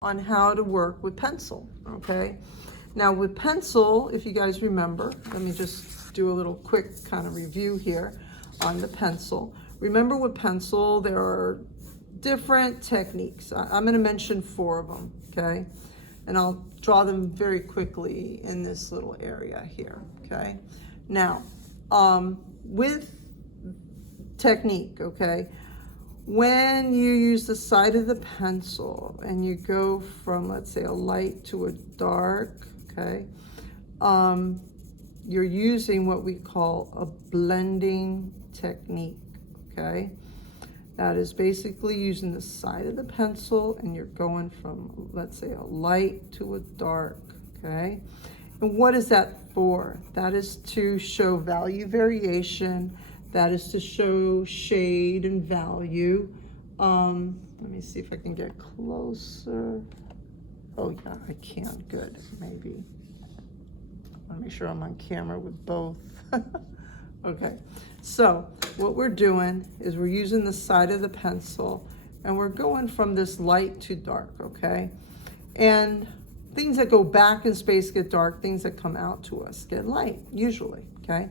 on how to work with pencil, okay? Now with pencil, if you guys remember, let me just do a little quick kind of review here on the pencil. Remember with pencil, there are different techniques. I'm going to mention 4 of them, okay? And I'll draw them very quickly in this little area here, okay? Now, with technique, okay? When you use the side of the pencil and you go from, let's say, a light to a dark, okay, you're using what we call a blending technique, okay? That is basically using the side of the pencil and you're going from, let's say, a light to a dark, okay? And what is that for? That is to show value variation. That is to show shade and value. Let me see if I can get closer. Oh yeah, I can, good, maybe. I want to make sure I'm on camera with both. Okay, so what we're doing is we're using the side of the pencil and we're going from this light to dark, okay? And things that go back in space get dark, things that come out to us get light, usually, okay?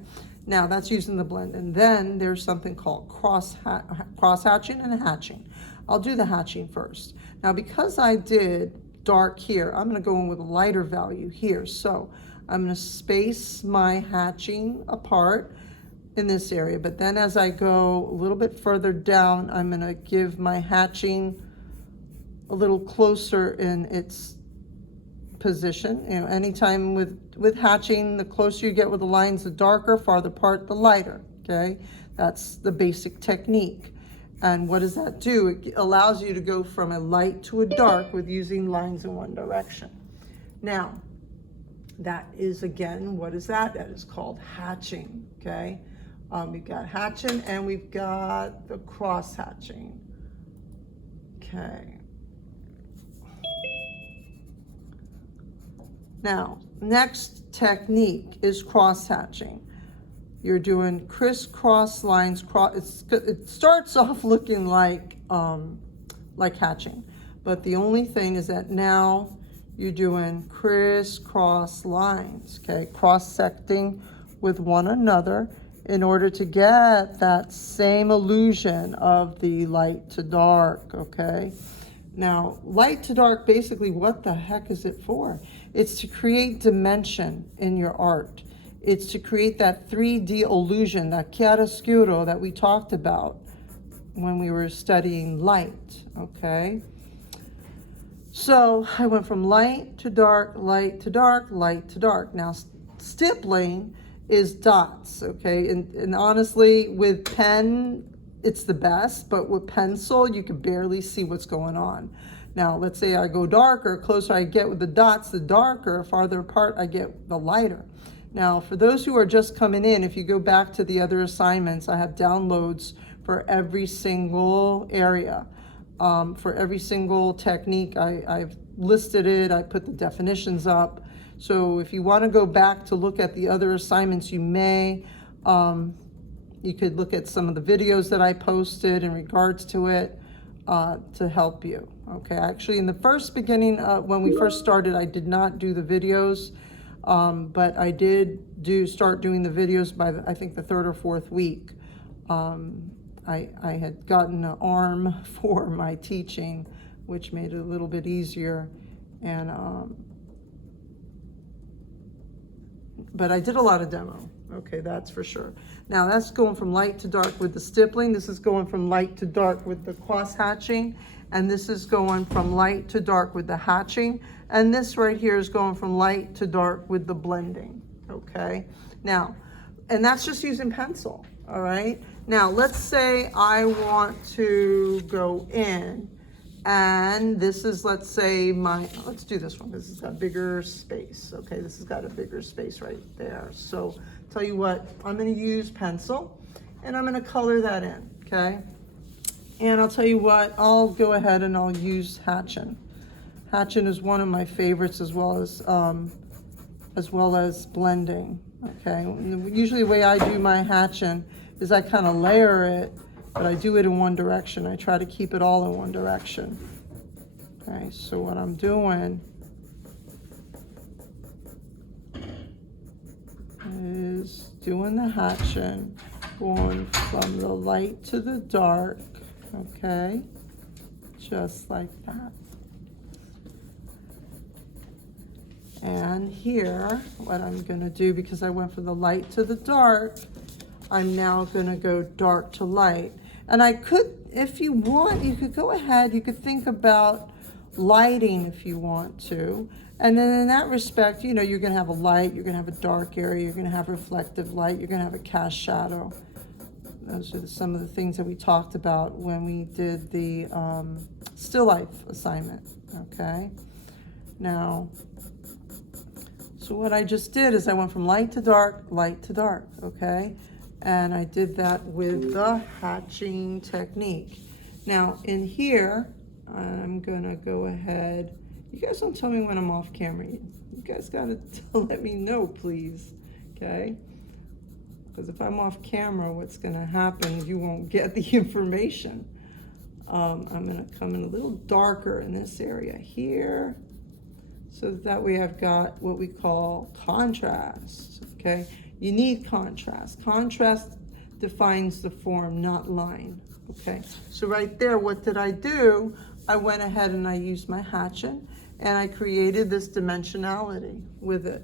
Now that's using the blend. And then there's something called cross-hatching and hatching. I'll do the hatching first. Now because I did dark here, I'm gonna go in with a lighter value here. So I'm gonna space my hatching apart in this area, but then as I go a little bit further down, I'm gonna give my hatching a little closer in its position. You know, anytime with hatching, the closer you get with the lines, the darker, farther apart, the lighter, okay? That's the basic technique. And what does that do? It allows you to go from a light to a dark with using lines in one direction. Now, that is, again, what is that? That is called hatching, okay? We've got hatching and we've got the cross hatching, okay? Now, next technique is cross-hatching. You're doing crisscross lines. It starts off looking like hatching, but the only thing is that now you're doing crisscross lines, okay? Cross-secting with one another in order to get that same illusion of the light to dark, okay? Now, light to dark, basically, what the heck is it for? It's to create dimension in your art. It's to create that 3D illusion, that chiaroscuro that we talked about when we were studying light, okay? So I went from light to dark, light to dark, light to dark. Now, stippling is dots, okay? And honestly, with pen, it's the best, but with pencil, you can barely see what's going on. Now, let's say I go darker, closer I get with the dots, the darker, farther apart I get, the lighter. Now, for those who are just coming in, if you go back to the other assignments, I have downloads for every single area. For every single technique, I've listed it, I put the definitions up. So if you want to go back to look at the other assignments, you may. You could look at some of the videos that I posted in regards to it to help you. Okay, actually in the first beginning, when we first started, I did not do the videos, but I did start doing the videos by I think the 3rd or 4th week. I had gotten an arm for my teaching, which made it a little bit easier, and but I did a lot of demo. Okay, that's for sure. Now that's going from light to dark with the stippling. This is going from light to dark with the cross hatching. And this is going from light to dark with the hatching. And this right here is going from light to dark with the blending, okay? Now, and that's just using pencil, all right? Now, let's say I want to go in and this is, let's say let's do this one. This has got bigger space, okay? This has got a bigger space right there. So tell you what, I'm gonna use pencil and I'm gonna color that in, okay? And I'll tell you what, I'll go ahead and I'll use hatching. Hatching is one of my favorites as well as blending, okay? Usually the way I do my hatching is I kind of layer it, but I do it in one direction. I try to keep it all in one direction. Okay, so what I'm doing is doing the hatching, going from the light to the dark, okay, just like that. And here, what I'm gonna do, because I went from the light to the dark, I'm now gonna go dark to light. And I could, if you want, you could go ahead, you could think about lighting if you want to. And then in that respect, you know, you're gonna have a light, you're gonna have a dark area, you're gonna have reflective light, you're gonna have a cast shadow. Those are some of the things that we talked about when we did the still life assignment, okay? Now, so what I just did is I went from light to dark, okay? And I did that with the hatching technique. Now in here, I'm gonna go ahead. You guys don't tell me when I'm off camera. You guys gotta let me know, please, okay? Because if I'm off camera, what's gonna happen is you won't get the information. I'm gonna come in a little darker in this area here, so that way I've got what we call contrast, okay? You need contrast. Contrast defines the form, not line, okay? So right there, what did I do? I went ahead and I used my hatchet and I created this dimensionality with it.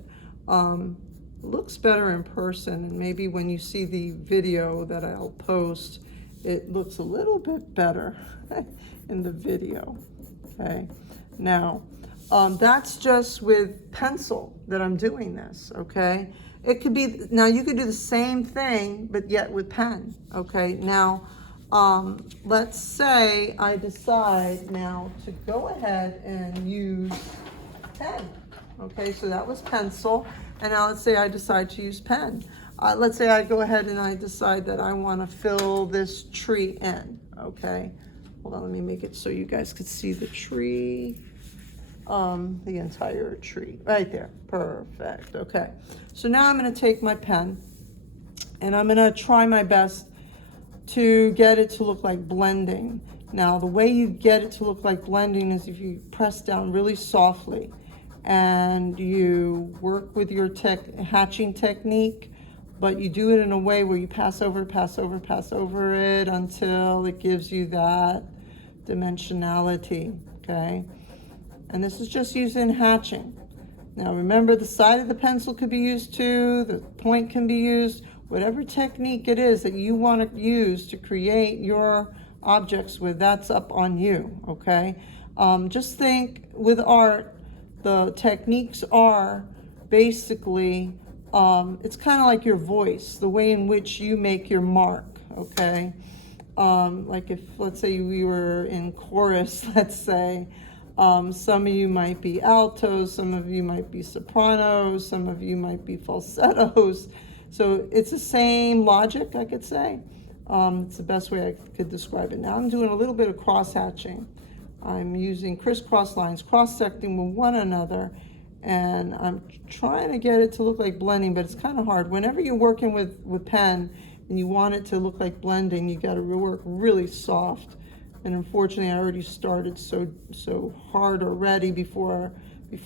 Looks better in person, and maybe when you see the video that I'll post, it looks a little bit better in the video, okay? Now, that's just with pencil that I'm doing this, okay? It could be, now you could do the same thing, but yet with pen, okay? Now, let's say I decide now to go ahead and use pen, okay? So that was pencil, and now let's say I decide to use pen. Let's say I go ahead and I decide that I wanna fill this tree in, okay? Hold on, let me make it so you guys could see the tree. The entire tree right there. Perfect. Okay, so now I'm going to take my pen and I'm going to try my best to get it to look like blending. Now the way you get it to look like blending is if you press down really softly and you work with your hatching technique, but you do it in a way where you pass over it until it gives you that dimensionality, okay? And this is just using hatching. Now remember, the side of the pencil could be used too, the point can be used, whatever technique it is that you want to use to create your objects with, that's up on you, okay? Just think with art, the techniques are basically, it's kind of like your voice, the way in which you make your mark, okay? Like if, let's say we were in chorus, let's say, some of you might be altos, some of you might be sopranos, some of you might be falsettos. So it's the same logic, I could say. It's the best way I could describe it. Now I'm doing a little bit of cross hatching. I'm using crisscross lines, cross-secting with one another, and I'm trying to get it to look like blending, but it's kind of hard. Whenever you're working with pen and you want it to look like blending, you got to work really soft. And unfortunately, I already started so hard already before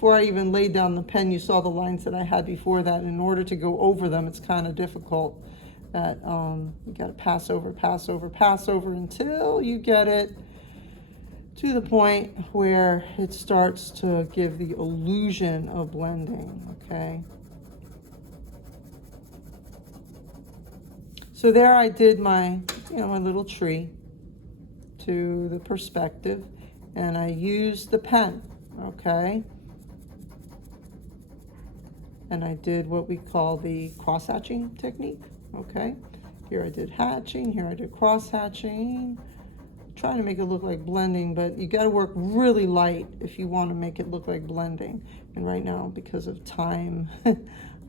I even laid down the pen. You saw the lines that I had before that. In order to go over them, it's kind of difficult. That you got to pass over until you get it to the point where it starts to give the illusion of blending. Okay. So there I did my, my little tree to the perspective, and I used the pen, okay? And I did what we call the cross hatching technique, okay? Here I did hatching, here I did cross hatching, trying to make it look like blending, but you got to work really light if you want to make it look like blending. And right now, because of time,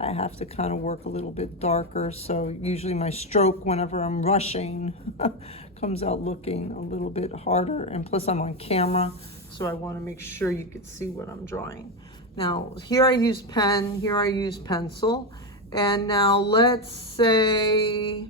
I have to kind of work a little bit darker, so usually my stroke whenever I'm rushing comes out looking a little bit harder, and plus I'm on camera, so I want to make sure you could see what I'm drawing. Now here I use pen, here I use pencil, and now let's say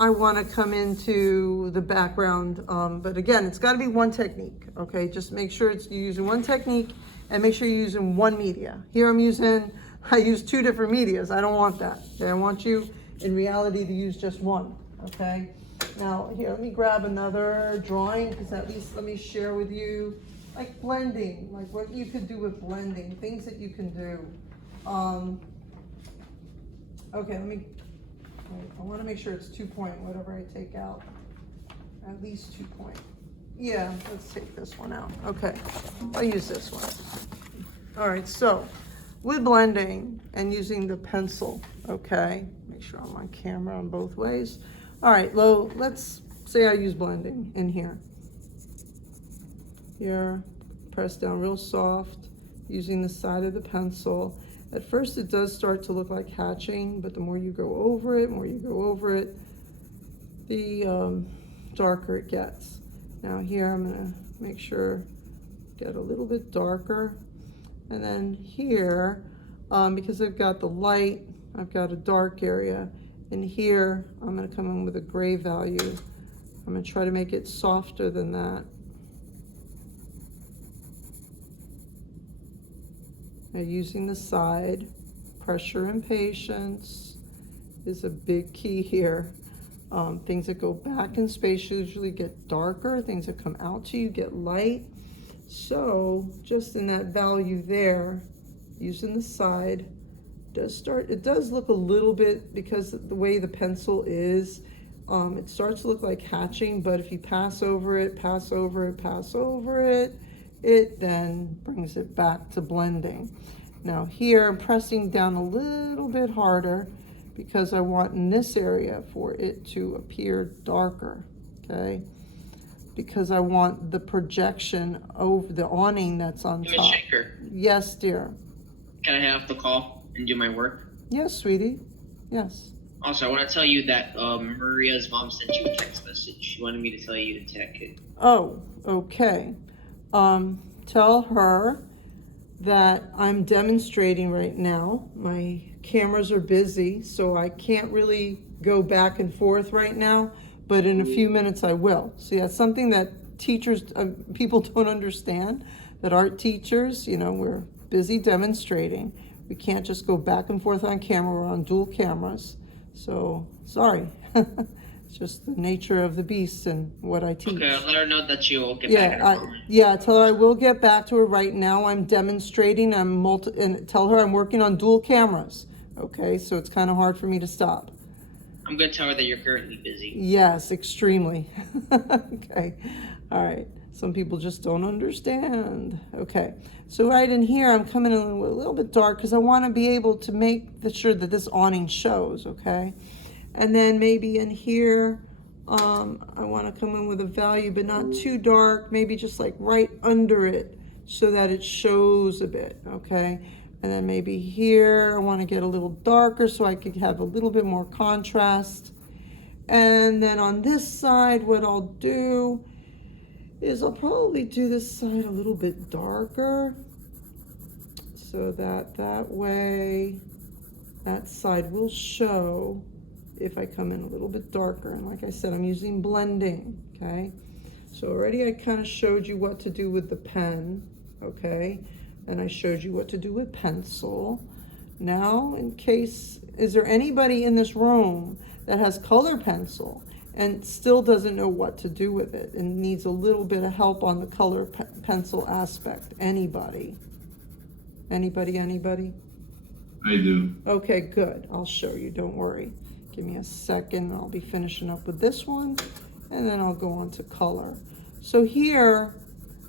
I want to come into the background, but again, it's got to be one technique, okay? Just make sure you're using one technique and make sure you're using one media. Here I use 2 different medias. I don't want that, okay? I want you, in reality, to use just one, okay? Now, here, let me grab another drawing, because at least let me share with you, like blending, like what you could do with blending, things that you can do. Okay, I want to make sure it's 2 point, whatever I take out. At least 2 point. Yeah, let's take this one out. Okay, I'll use this one. All right, so with blending and using the pencil, okay, make sure I'm on camera on both ways. All right, let's say I use blending in here. Here, press down real soft, using the side of the pencil. At first it does start to look like hatching, but the more you go over it, the darker it gets. Now here I'm gonna make sure, get a little bit darker. And then here, because I've got the light, I've got a dark area. And here, I'm gonna come in with a gray value. I'm gonna try to make it softer than that. Now using the side, pressure and patience is a big key here. Things that go back in space usually get darker. Things that come out to you get light. So just in that value there, using the side, it does look a little bit, because the way the pencil is, it starts to look like hatching, but if you pass over it, it then brings it back to blending. Now here I'm pressing down a little bit harder because I want in this area for it to appear darker, okay? Because I want the projection over the awning that's on Miss top. Shaker, Yes, dear. can I have the call and do my work? Yes, sweetie. Yes. Also, I want to tell you that Maria's mom sent you a text message. She wanted me to tell you to check it. Oh, okay. Tell her that I'm demonstrating right now. My cameras are busy, so I can't really go back and forth right now, but in a few minutes I will. See, that's something that teachers, people don't understand, that art teachers, we're busy demonstrating. We can't just go back and forth on camera. We're on dual cameras. So, sorry. It's just the nature of the beast and what I teach. Okay, I'll let her know that you'll get back to her. Yeah, tell her I will get back to her. Right now I'm demonstrating. And tell her I'm working on dual cameras. Okay, so it's kind of hard for me to stop. I'm going to tell her that you're currently busy. Yes, extremely. Okay, all right. Some people just don't understand. Okay, so right in here, I'm coming in a little bit dark because I want to be able to make sure that this awning shows, okay? And then maybe in here, I want to come in with a value, but not too dark, maybe just like right under it so that it shows a bit, okay? And then maybe here, I want to get a little darker so I could have a little bit more contrast. And then on this side, what I'll do is I'll probably do this side a little bit darker so that way that side will show if I come in a little bit darker. And like I said, I'm using blending, okay? So already I kind of showed you what to do with the pen, okay? And I showed you what to do with pencil. Now, is there anybody in this room that has color pencil and still doesn't know what to do with it and needs a little bit of help on the color pencil aspect? Anybody? Anybody? I do. Okay, good. I'll show you, don't worry. Give me a second, I'll be finishing up with this one, and then I'll go on to color. So here,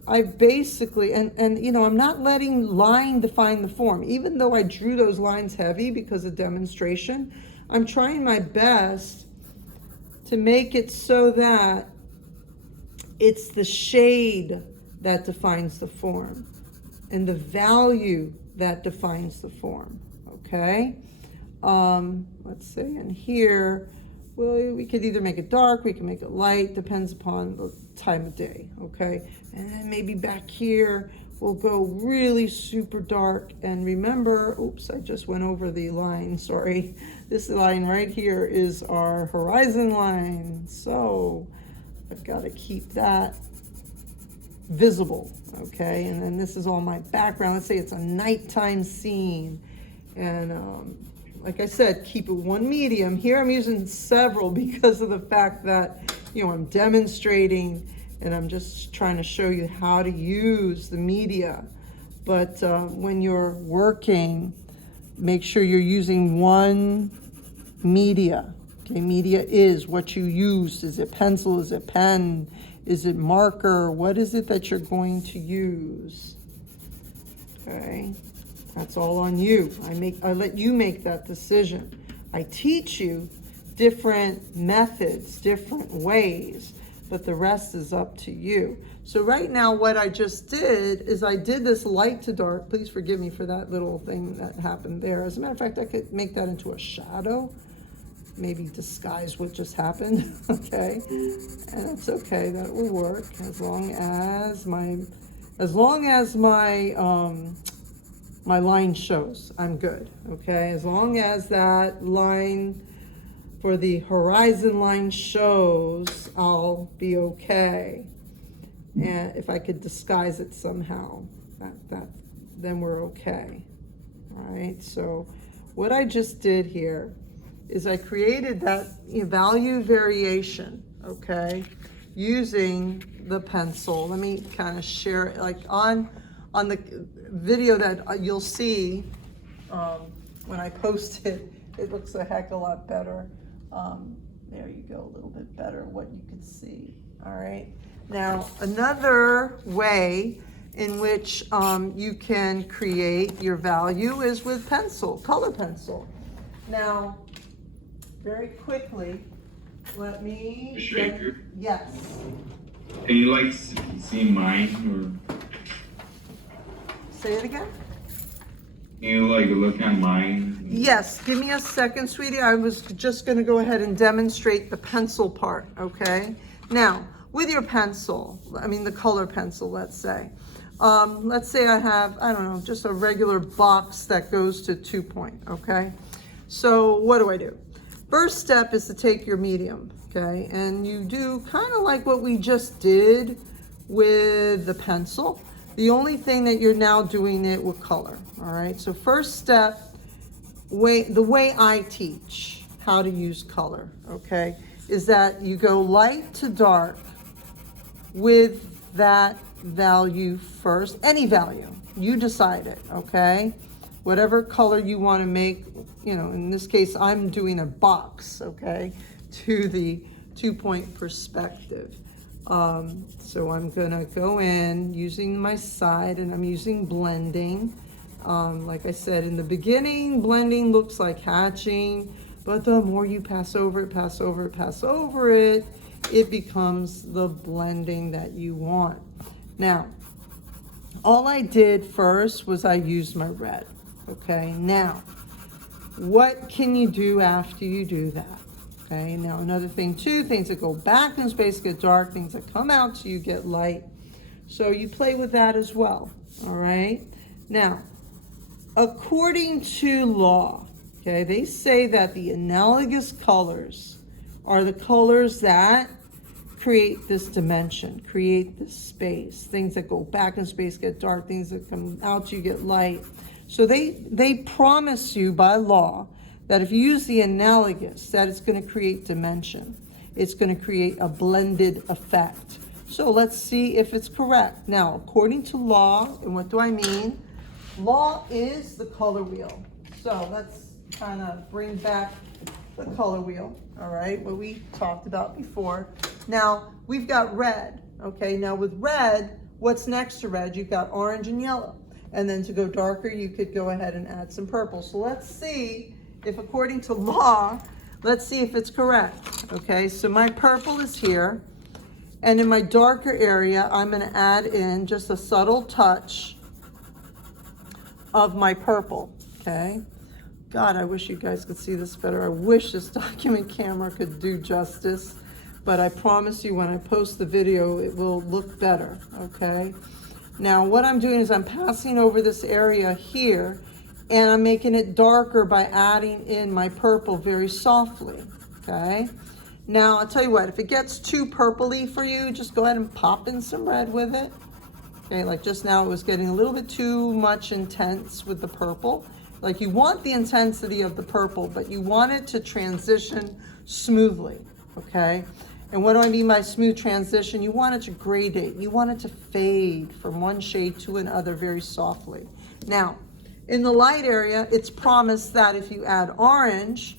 I basically, and I'm not letting line define the form. Even though I drew those lines heavy because of demonstration, I'm trying my best to make it so that it's the shade that defines the form and the value that defines the form, okay? Let's say in here, well, we could either make it dark, we can make it light, depends upon the time of day, okay? And then maybe back here, we'll go really super dark. And remember, oops, I just went over the line, sorry. This line right here is our horizon line. So I've got to keep that visible, okay? And then this is all my background. Let's say it's a nighttime scene. And like I said, keep it one medium. Here I'm using several because of the fact that, you know, I'm demonstrating and I'm just trying to show you how to use the media. But when you're working, make sure you're using one media. Okay, media is what you use. Is it pencil? Is it pen? Is it marker? What is it that you're going to use? Okay, that's all on you. I let you make that decision. I teach you different methods, different ways, but the rest is up to you. So right now what I just did is I did this light to dark. Please forgive me for that little thing that happened there. As a matter of fact, I could make that into a shadow, maybe disguise what just happened, okay? And it's okay, that will work as long as my my line shows, I'm good, okay? As long as that line for the horizon line shows, I'll be okay. And if I could disguise it somehow, then we're okay. All right, so what I just did here is I created that value variation, okay, using the pencil. Let me kind of share it, like on the video that you'll see when I post it, it looks a heck of a lot better. There you go, a little bit better what you can see. All right. Now, another way in which you can create your value is with pencil, color pencil. Now, very quickly, let me... Shaker. Yes. Can you like see mine, or Say it again. can you like look at mine? Yes, give me a second, sweetie. I was just going to go ahead and demonstrate the pencil part, okay? Now, with your pencil, I mean the color pencil, let's say I have, I don't know, just a regular box that goes to 2-point, okay? So what do? First step is to take your medium, okay? And you do kind of like what we just did with the pencil. The only thing that you're now doing it with color, all right? So first step, the way I teach how to use color, okay, is that you go light to dark with that value first, any value, you decide it, okay? Whatever color you want to make, you know, in this case, I'm doing a box, okay, to the 2-point perspective. So I'm gonna go in using my side, and I'm using blending. Like I said in the beginning, blending looks like hatching, but the more you pass over it, it becomes the blending that you want. Now, all I did first was I used my red, okay? Now, what can you do after you do that? Okay, now another thing too, things that go back in space get dark, things that come out to you get light. So you play with that as well, all right? Now, according to law, okay, they say that the analogous colors are the colors that create this dimension, create this space. Things that go back in space get dark, things that come out to you get light. So they promise you by law that if you use the analogous, that it's going to create dimension. It's going to create a blended effect. So let's see if it's correct. Now, according to law, and what do I mean? Law is the color wheel. So let's kind of bring back the color wheel, all right, what we talked about before. Now, we've got red, okay? Now with red, what's next to red? You've got orange and yellow. And then to go darker, you could go ahead and add some purple. So let's see if according to law, let's see if it's correct, okay? So my purple is here, and in my darker area, I'm gonna add in just a subtle touch of my purple, okay? God, I wish you guys could see this better. I wish this document camera could do justice, but I promise you when I post the video, it will look better, okay? Now what I'm doing is I'm passing over this area here, and I'm making it darker by adding in my purple very softly, okay? Now I'll tell you what, if it gets too purpley for you, just go ahead and pop in some red with it. Okay, like just now it was getting a little bit too much intense with the purple. Like you want the intensity of the purple, but you want it to transition smoothly, okay? And what do I mean by smooth transition? You want it to gradate. You want it to fade from one shade to another very softly. Now, in the light area, it's promised that if you add orange,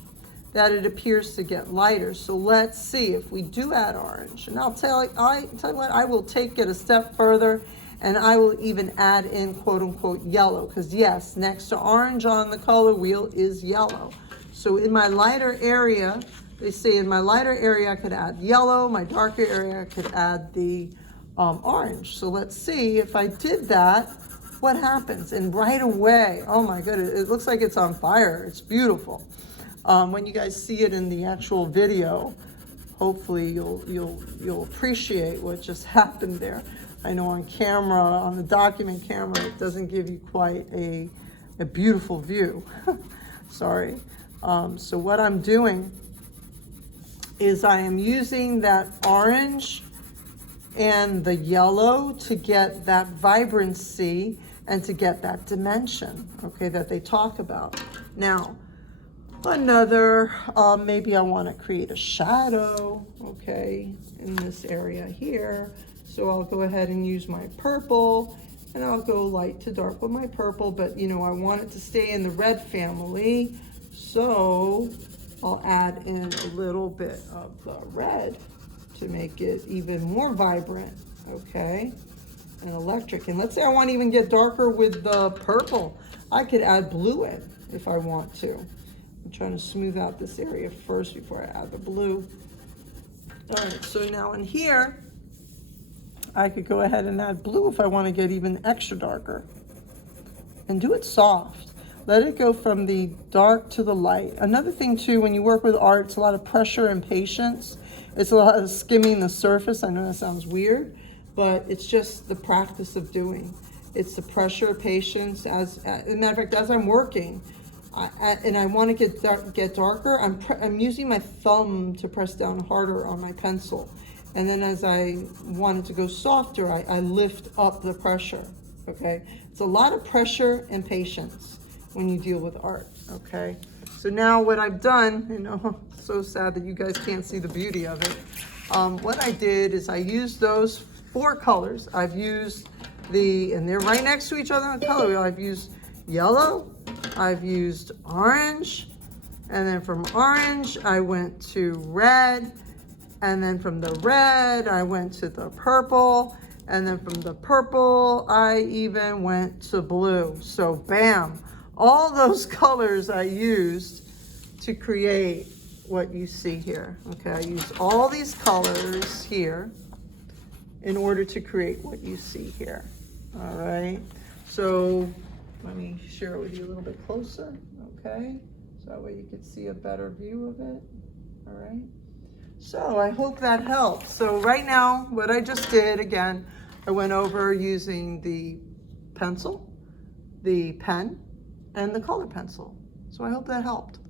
that it appears to get lighter. So let's see if we do add orange. And I'll tell you what, I will take it a step further, and I will even add in quote unquote yellow, because yes, next to orange on the color wheel is yellow. So in my lighter area, they say in my lighter area I could add yellow, my darker area I could add the orange. So let's see if I did that, what happens. And right away, oh my goodness, it looks like it's on fire. It's beautiful. When you guys see it in the actual video, hopefully you'll appreciate what just happened there. I know on camera, on the document camera, it doesn't give you quite a beautiful view. Sorry. So what I'm doing is I am using that orange and the yellow to get that vibrancy and to get that dimension, okay, that they talk about. Now, another, maybe I want to create a shadow, okay, in this area here. So I'll go ahead and use my purple, and I'll go light to dark with my purple, but you know, I want it to stay in the red family. So I'll add in a little bit of the red to make it even more vibrant, okay, and electric. And let's say I want to even get darker with the purple. I could add blue in if I want to. I'm trying to smooth out this area first before I add the blue. All right, so now in here, I could go ahead and add blue if I want to get even extra darker. And do it soft. Let it go from the dark to the light. Another thing too, when you work with art, it's a lot of pressure and patience. It's a lot of skimming the surface. I know that sounds weird, but it's just the practice of doing. It's the pressure, patience. As a matter of fact, as I'm working, and I want to get darker, I'm using my thumb to press down harder on my pencil. And then as I want it to go softer, I lift up the pressure, okay? It's a lot of pressure and patience when you deal with art, okay? So now what I've done, you know, so sad that you guys can't see the beauty of it. What I did is I used those 4 colors. I've used and they're right next to each other on the color wheel. I've used yellow, I've used orange, and then from orange, I went to red, and then from the red, I went to the purple, and then from the purple, I even went to blue. So bam, all those colors I used to create what you see here. Okay, I used all these colors here in order to create what you see here. All right, so let me share it with you a little bit closer, okay? So that way you can see a better view of it, all right? So I hope that helps. So right now, what I just did, again, I went over using the pencil, the pen, and the color pencil. So I hope that helped.